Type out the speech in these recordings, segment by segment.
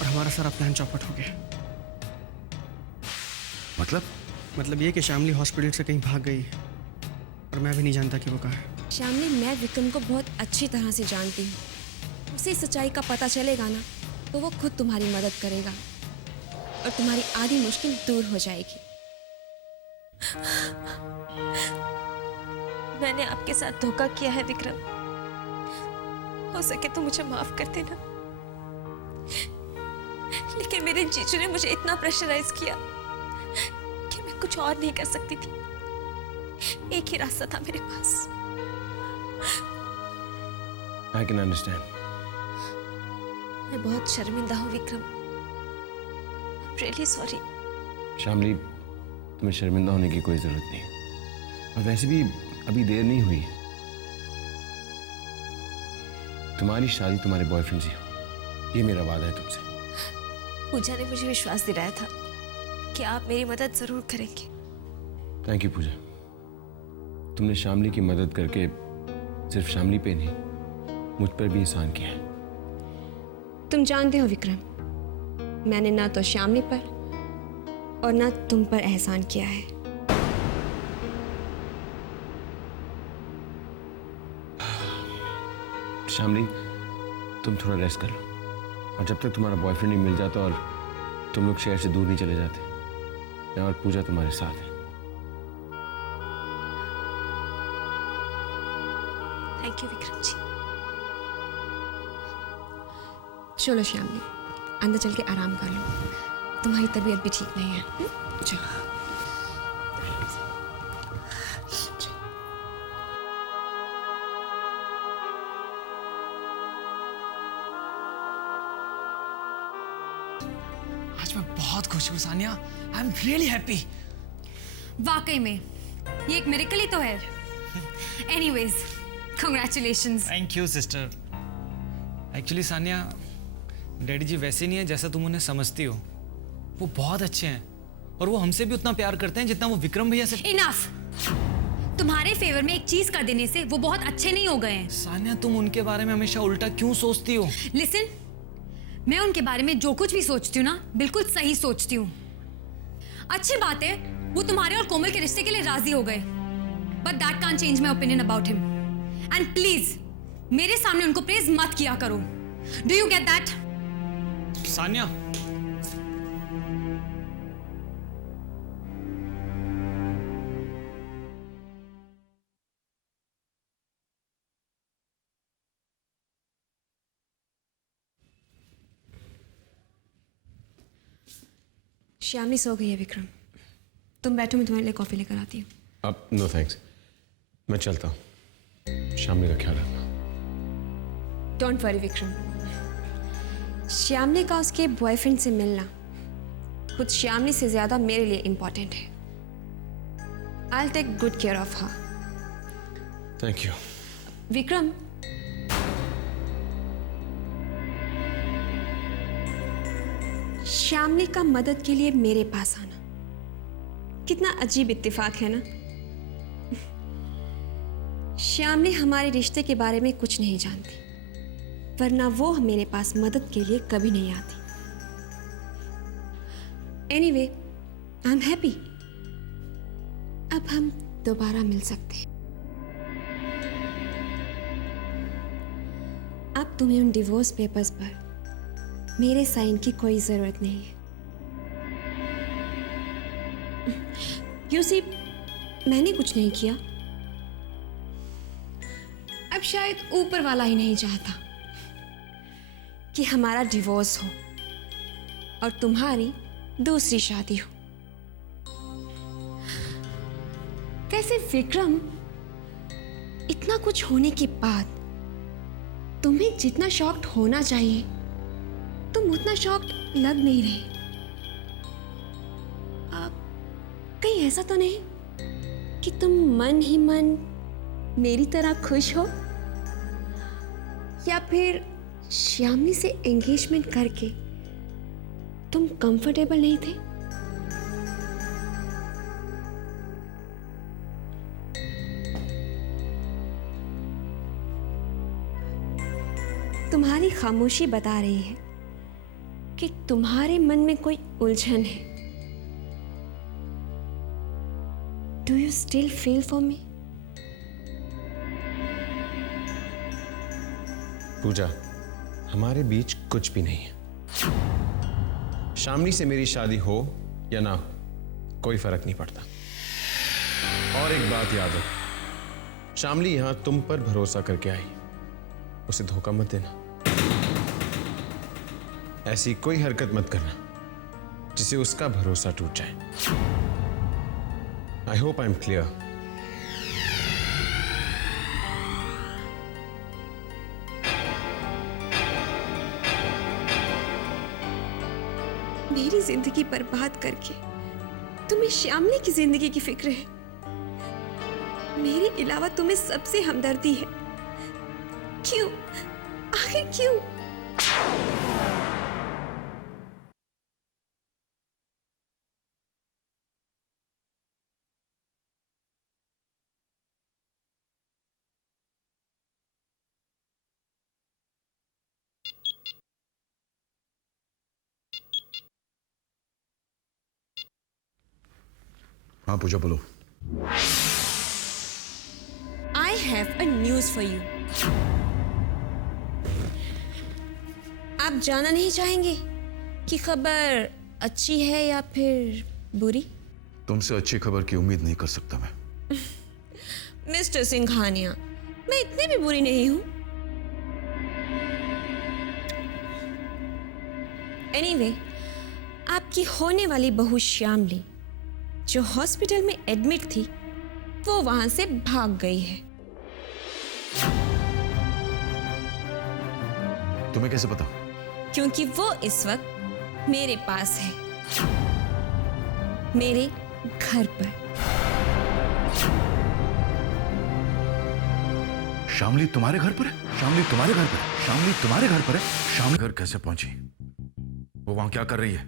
और हमारा सारा प्लान चौपट हो गया। मतलब ये कि श्यामली हॉस्पिटल से कहीं भाग गई और मैं भी नहीं जानता कि वो कहाँ है। श्यामली, मैं विक्रम को बहुत अच्छी तरह से जानती हूँ। उसे सच्चाई का पता चलेगा ना तो वो खुद तुम्हारी मदद करेगा और तुम्हारी आधी मुश्किल दूर हो जाएगी। मैंने आपके साथ धोखा किया है विक्रम, हो सके तो मुझे माफ कर देना। लेकिन मेरे जीजू ने मुझे इतना प्रेशराइज किया कि मैं कुछ और नहीं कर सकती थी। एक ही रास्ता था मेरे पास। I can understand. मैं बहुत शर्मिंदा हूँ विक्रम। I'm really sorry. श्यामली, तुम्हें शर्मिंदा होने की कोई जरूरत नहीं। और वैसे भी अभी देर नहीं हुई। तुम्हारी शादी तुम्हारे बॉयफ्रेंड से हो, ये मेरा वादा है तुमसे। पूजा ने मुझे विश्वास दिलाया था कि आप मेरी मदद जरूर करेंगे। थैंक यू पूजा। तुमने श्यामली की मदद करके सिर्फ श्यामली पे नहीं, मुझ पर भी एहसान किया है। तुम जानते हो विक्रम, मैंने ना तो श्यामली पर और ना तुम पर एहसान किया है। श्यामली, तुम थोड़ा रेस्ट कर लो, और जब तक तुम्हारा बॉयफ्रेंड नहीं मिल जाता और तुम लोग शहर से दूर नहीं चले जाते, मैं और पूजा तुम्हारे साथ हैं। Thank you Vikram ji. चलो श्यामली, अंदर चल के आराम कर लो, तुम्हारी तबीयत भी ठीक नहीं है। चलो। आज मैं बहुत खुश हूँ Sania. I am really happy. वाकई में ये एक मिरेकल ही तो है। Anyways, congratulations. Thank you sister. Actually Sania, daddy ji वैसे नहीं है जैसा तुम उन्हें समझती हो। वो बहुत अच्छे हैं और वो हमसे भी उतना प्यार करते हैं जितना वो विक्रम भैया से। इनफ। तुम्हारे फेवर में एक चीज कर देने से वो बहुत अच्छे नहीं हो गए हैं। सानिया, तुम उनके बारे में हमेशा उल्टा क्यों सोचती हो? लिसन, मैं उनके बारे में जो कुछ भी सोचती हूँ ना, बिल्कुल सही सोचती हूँ। अच्छी बात है वो तुम्हारे और कोमल के रिश्ते के लिए राजी हो गए, but that can't change my opinion about him. And please मेरे सामने उनको प्रेज मत किया करो। Do you get that? Sania, Shyamali सो गई है विक्रम, तुम बैठो, मैं तुम्हारे लिए कॉफी लेकर आती हूँ। अब नो थैंक्स, मैं चलता हूँ। श्यामली का ख्याल रखना। डोंट वरी विक्रम, श्यामली का उसके बॉयफ्रेंड से मिलना खुद श्यामली से ज्यादा मेरे लिए इंपॉर्टेंट है। I will take good care of her. Thank you. Vikram, Shyamali का मदद के लिए मेरे पास आना कितना अजीब इत्तेफाक है ना। श्यामली हमारे रिश्ते के बारे में कुछ नहीं जानती, वरना वो मेरे पास मदद के लिए कभी नहीं आती। Anyway, I am happy. अब हम दोबारा मिल सकते हैं। अब तुम्हें उन डिवोर्स पेपर्स पर मेरे साइन की कोई जरूरत नहीं है। यू सी, मैंने कुछ नहीं किया। अब शायद ऊपर वाला ही नहीं चाहता कि हमारा डिवोर्स हो और तुम्हारी दूसरी शादी हो। कैसे विक्रम, इतना कुछ होने के बाद तुम्हें जितना शॉक्ड होना चाहिए तुम उतना शॉक्ड लग नहीं रहे। कहीं ऐसा तो नहीं कि तुम मन ही मन मेरी तरह खुश हो, या फिर श्यामली से एंगेजमेंट करके तुम कंफर्टेबल नहीं थे? तुम्हारी खामोशी बता रही है कि तुम्हारे मन में कोई उलझन है। Do you still feel for me? Pooja, हमारे बीच कुछ भी नहीं है। शामली से मेरी शादी हो या ना हो, कोई फर्क नहीं पड़ता। और एक बात याद रखो, शामली यहां तुम पर भरोसा करके आई, उसे धोखा मत देना। ऐसी कोई हरकत मत करना जिससे उसका भरोसा टूट जाए। I hope I am clear. मेरी जिंदगी बर्बाद करके तुम्हें श्यामली की जिंदगी की फिक्र है। मेरे अलावा तुम्हें सबसे हमदर्दी है। क्यों? आखिर क्यों? हाँ पूजा बोलो। I have a news for you. आप जानना नहीं चाहेंगे कि खबर अच्छी है या फिर बुरी? तुमसे अच्छी खबर की उम्मीद नहीं कर सकता मैं। मिस्टर सिंघानिया, मैं इतनी भी बुरी नहीं हूं। एनीवे, आपकी होने वाली बहू श्यामली जो हॉस्पिटल में एडमिट थी, वो वहां से भाग गई है। तुम्हें कैसे पता? क्योंकि वो इस वक्त मेरे पास है, मेरे घर पर। शामली तुम्हारे घर पर है? शामली तुम्हारे घर पर है? शामली तुम्हारे घर पर है? शामली घर कैसे पहुंची? वो वहां क्या कर रही है?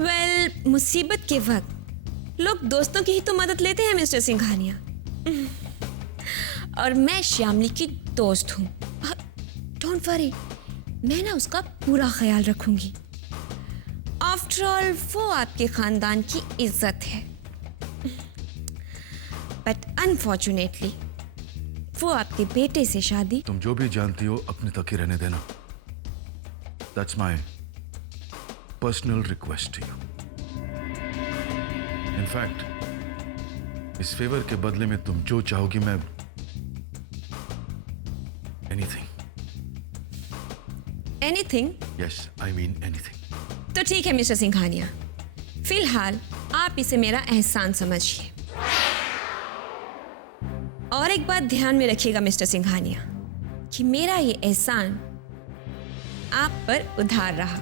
वेल, मुसीबत के वक्त लोग दोस्तों की ही तो मदद लेते हैं मिस्टर सिंघानिया। और मैं श्यामली की दोस्त हूं। डोंट वरी, मैं ना उसका पूरा ख्याल रखूंगी। आफ्टर ऑल वो आपके खानदान की इज्जत है। बट अनफॉर्चुनेटली वो आपके बेटे से शादी। तुम जो भी जानती हो अपने तक ही रहने देना। That's my personal request to you. In fact इस फेवर के बदले में तुम जो चाहोगी मैं anything. Anything? Yes, I mean anything. तो ठीक है मिस्टर सिंघानिया, फिलहाल आप इसे मेरा एहसान समझिए। और एक बात ध्यान में रखिएगा मिस्टर सिंघानिया, कि मेरा ये एहसान आप पर उधार रहा।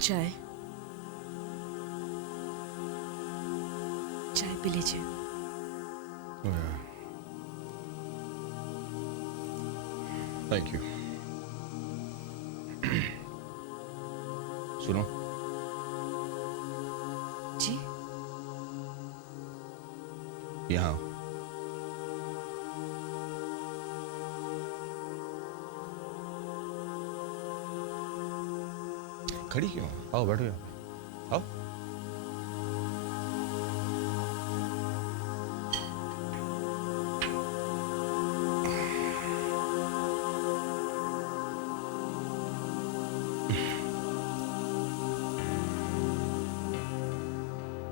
चाय चाय पी लीजिए। Thank you. सुनो, जी यहाँ खड़ी क्यों? आओ बैठो यहाँ पे। आओ।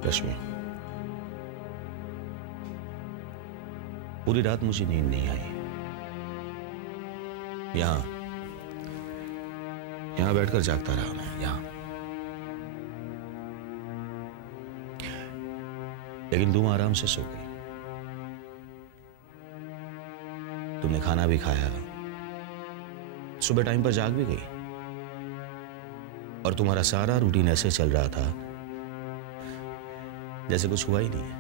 रश्मि, पूरी रात मुझे नींद नहीं आई। यहां बैठकर जागता रहा मैं यहां। लेकिन तुम आराम से सो गई। तुमने खाना भी खाया, सुबह टाइम पर जाग भी गई, और तुम्हारा सारा रूटीन ऐसे चल रहा था जैसे कुछ हुआ ही नहीं है।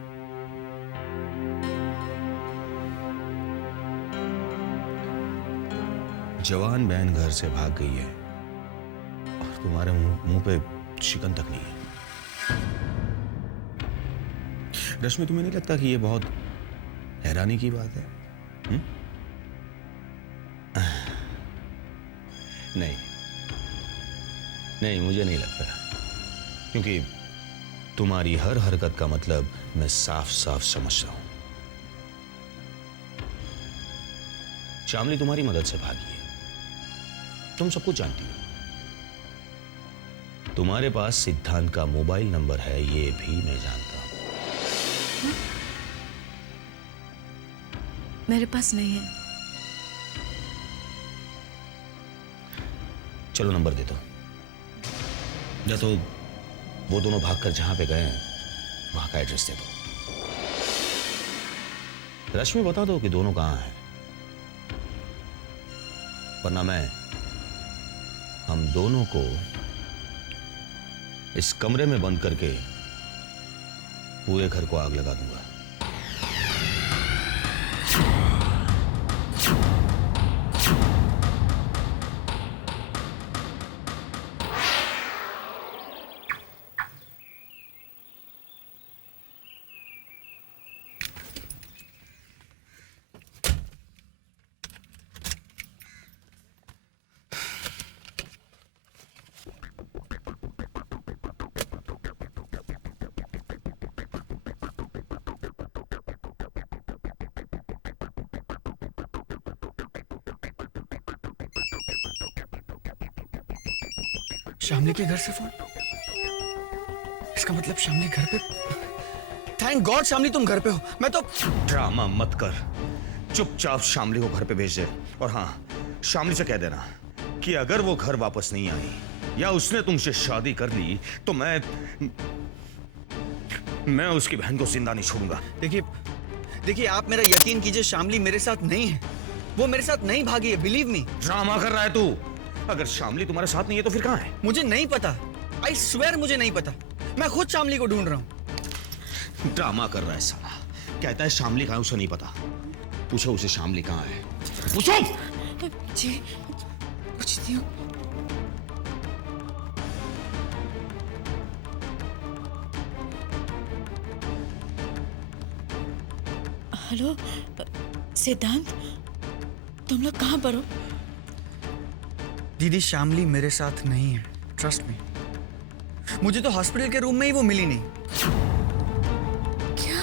जवान बहन घर से भाग गई है और तुम्हारे मुंह पे शिकन तक नहीं है। रश्मि, तुम्हें नहीं लगता कि ये बहुत हैरानी की बात है? नहीं नहीं, मुझे नहीं लगता, क्योंकि तुम्हारी हर हरकत का मतलब मैं साफ साफ समझता हूं। शामली तुम्हारी मदद से भागी है, तुम सब कुछ जानती हो। तुम्हारे पास सिद्धांत का मोबाइल नंबर है, ये भी मैं जानता हूं। मेरे पास नहीं है। चलो नंबर दे दो, या तो वो दोनों भागकर जहां पे गए हैं वहां का एड्रेस दे दो। रश्मि, बता दो कि दोनों कहां हैं, वरना मैं हम दोनों को इस कमरे में बंद करके पूरे घर को आग लगा दूंगा। शामली के घर से फोन? इसका मतलब शामली घर पे? थैंक गॉड शामली तुम घर पे हो। मैं तो ड्रामा मत कर, चुपचाप शामली को घर पे भेज दे। और हाँ, शामली से कह देना कि अगर वो घर वापस नहीं आई या उसने तुमसे शादी कर ली तो मैं उसकी बहन को जिंदा नहीं छोड़ूंगा। देखिए आप मेरा यकीन कीजिए, शामली मेरे साथ नहीं है। वो मेरे साथ नहीं भागी है, बिलीव मी। ड्रामा कर रहा है तू। अगर शामली तुम्हारे साथ नहीं है तो फिर कहां है? मुझे नहीं पता, आई स्वेयर मुझे नहीं पता। मैं खुद शामली को ढूंढ रहा हूँ। ड्रामा कर रहा है साला। कहता है शामली कहां है, उसे नहीं पता। पूछो उसे शामली कहां है, पूछो। जी पूछती हूँ। हेलो सिद्धांत, तुम लोग कहाँ पर हो? दीदी शामली मेरे साथ नहीं है, ट्रस्ट मी। मुझे तो हॉस्पिटल के रूम में ही वो मिली नहीं। क्या?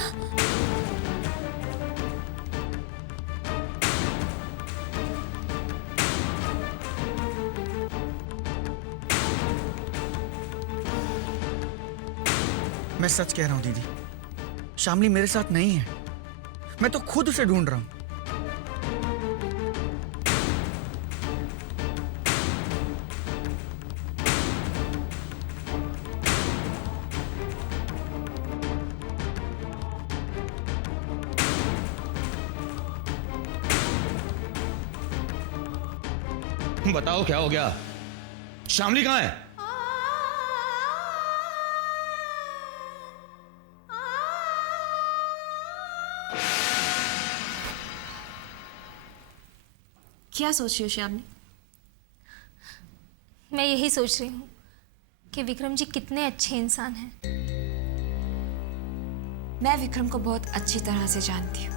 मैं सच कह रहा हूँ दीदी, शामली मेरे साथ नहीं है। मैं तो खुद उसे ढूंढ रहा हूँ। बताओ क्या हो गया? शामली कहां है? क्या सोच रही हो श्यामनी? मैं यही सोच रही हूँ कि विक्रम जी कितने अच्छे इंसान हैं। मैं विक्रम को बहुत अच्छी तरह से जानती हूँ,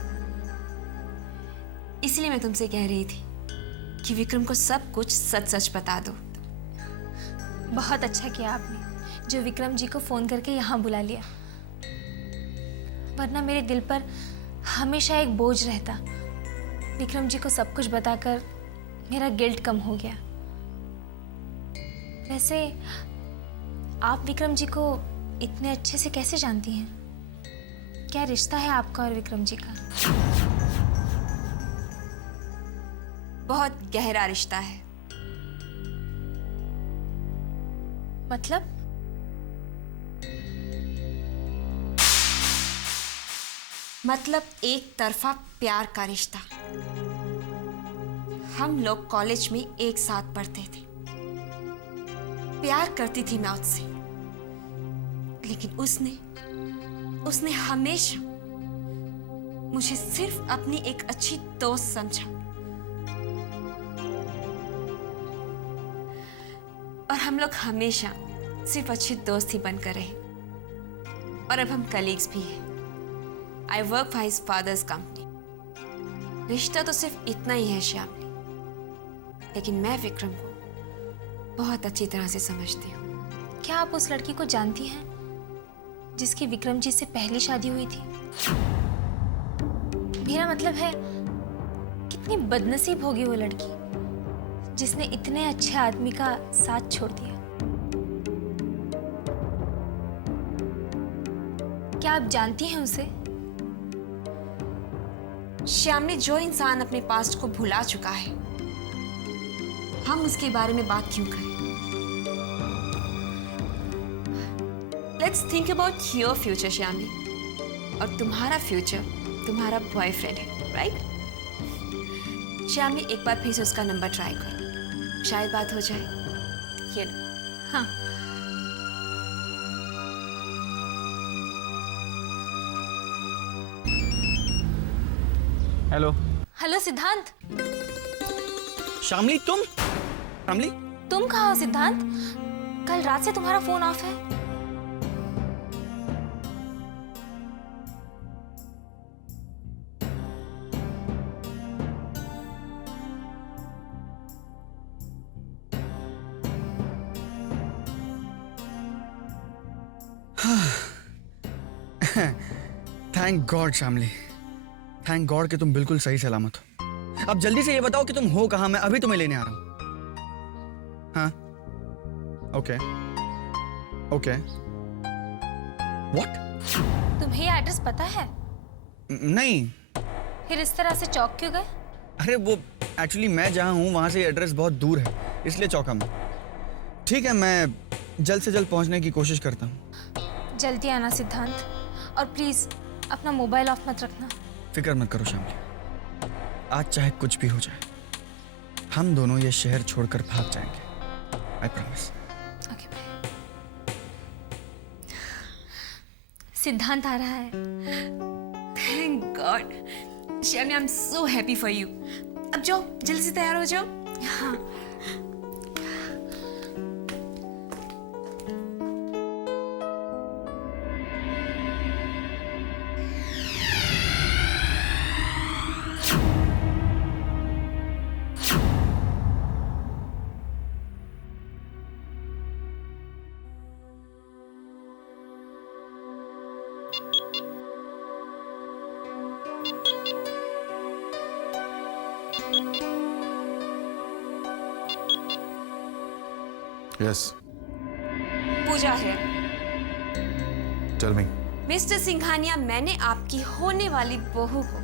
इसलिए मैं तुमसे कह रही थी कि विक्रम को सब कुछ सच सच बता दो। बहुत अच्छा किया आपने जो विक्रम जी को फोन करके यहाँ बुला लिया, वरना मेरे दिल पर हमेशा एक बोझ रहता। विक्रम जी को सब कुछ बताकर मेरा गिल्ट कम हो गया। वैसे आप विक्रम जी को इतने अच्छे से कैसे जानती हैं? क्या रिश्ता है आपका और विक्रम जी का? बहुत गहरा रिश्ता है। मतलब? मतलब एक तरफा प्यार का रिश्ता। हम लोग कॉलेज में एक साथ पढ़ते थे। प्यार करती थी मैं उससे, लेकिन उसने उसने हमेशा मुझे सिर्फ अपनी एक अच्छी दोस्त समझा और हम लोग हमेशा सिर्फ अच्छे दोस्त ही बनकर रहे और अब हम कलीग्स भी हैं। I work for his father's company. रिश्ता तो सिर्फ इतना ही है श्यामली, लेकिन मैं विक्रम को बहुत अच्छी तरह से समझती हूँ। क्या आप उस लड़की को जानती हैं जिसकी विक्रम जी से पहली शादी हुई थी? मेरा मतलब है, कितनी बदनसीब होगी वो लड़की जिसने इतने अच्छे आदमी का साथ छोड़ दिया। क्या आप जानती हैं उसे? श्यामली, जो इंसान अपने पास्ट को भुला चुका है, हम उसके बारे में बात क्यों करें? Let's think about your future Shyamali, और तुम्हारा फ्यूचर तुम्हारा बॉयफ्रेंड है, राइट? श्यामली, एक बार फिर से उसका नंबर ट्राई करो, शायद बात हो जाए। ये लो। हाँ। हेलो। हेलो सिद्धांत। श्यामली, तुम? श्यामली, तुम कहाँ हो सिद्धांत? कल रात से तुम्हारा फोन ऑफ है। थैंक गॉड श्यामली, थैंक गॉड कि तुम बिल्कुल सही सलामत हो। अब जल्दी से ये बताओ कि तुम हो कहाँ, मैं अभी तुम्हें लेने आ रहा हूँ। हाँ, ओके ओके। व्हाट? तुम्हें ये एड्रेस पता है? नहीं। फिर इस तरह से चौक क्यों गए? अरे वो एक्चुअली मैं जहाँ हूँ वहाँ से एड्रेस बहुत दूर है, इसलिए चौका मैं। ठीक है, मैं जल्द से जल्द पहुँचने की कोशिश करता हूँ। जल्दी आना सिद्धांत, और प्लीज अपना मोबाइल ऑफ मत रखना। फिक्र मत करो श्यामली, आज चाहे कुछ भी हो जाए, हम दोनों ये शहर छोड़कर भाग जाएंगे। I promise. Okay bye. Siddhant आ रहा है। Thank God Shyamali, I am so happy for you. अब जाओ, जल्दी से तैयार हो जाओ। हाँ। यस, पूजा है। Tell me. मिस्टर सिंघानिया, मैंने आपकी होने वाली बहू को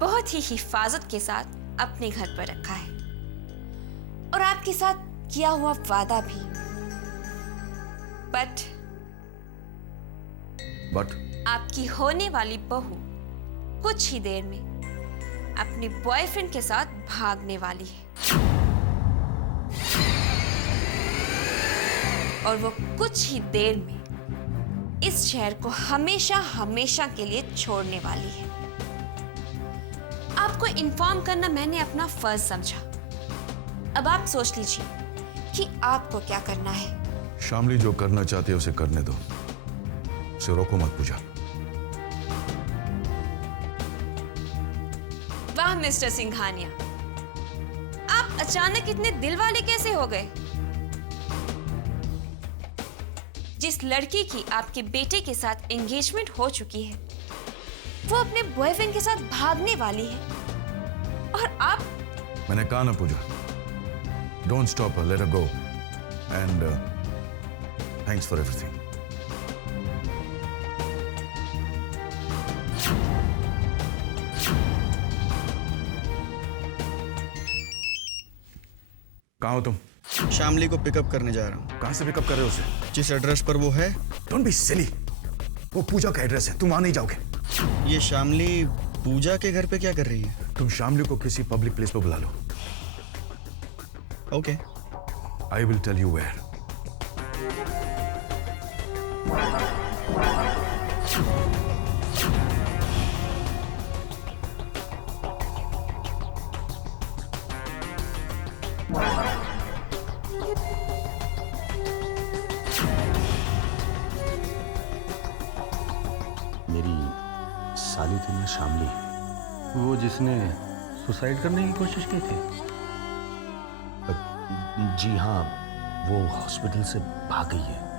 बहुत ही हिफाजत के साथ अपने घर पर रखा है और आपके साथ किया हुआ वादा भी। बट आपकी होने वाली बहू कुछ ही देर में अपने बॉयफ्रेंड के साथ भागने वाली है और वो कुछ ही देर में इस शहर को हमेशा हमेशा के लिए छोड़ने वाली है। आपको इन्फॉर्म करना मैंने अपना फर्ज समझा। अब आप सोच लीजिए कि आपको क्या करना है। शामली जो करना चाहते है उसे करने दो, उसे रोको मत पूजा। वाह मिस्टर सिंघानिया, आप अचानक इतने दिल वाले कैसे हो गए? जिस लड़की की आपके बेटे के साथ एंगेजमेंट हो चुकी है, वो अपने बॉयफ्रेंड के साथ भागने वाली है और आप। मैंने कहा ना Pooja, don't stop her, let her go, and thanks for everything. कहाँ हो तुम? श्यामली को पिकअप करने जा रहा हूँ। कहाँ से पिकअप कर रहे हो उसे? जिस एड्रेस पर वो है। डोंट बी सिली, वो पूजा का एड्रेस है, तुम वहां नहीं जाओगे। ये श्यामली पूजा के घर पे क्या कर रही है? तुम शामली को किसी पब्लिक प्लेस पे बुला लो। Okay. I will tell you where. मेरी साली थी ना शामली, वो जिसने सुसाइड करने की कोशिश की थी? जी हाँ, वो हॉस्पिटल से भाग गई है।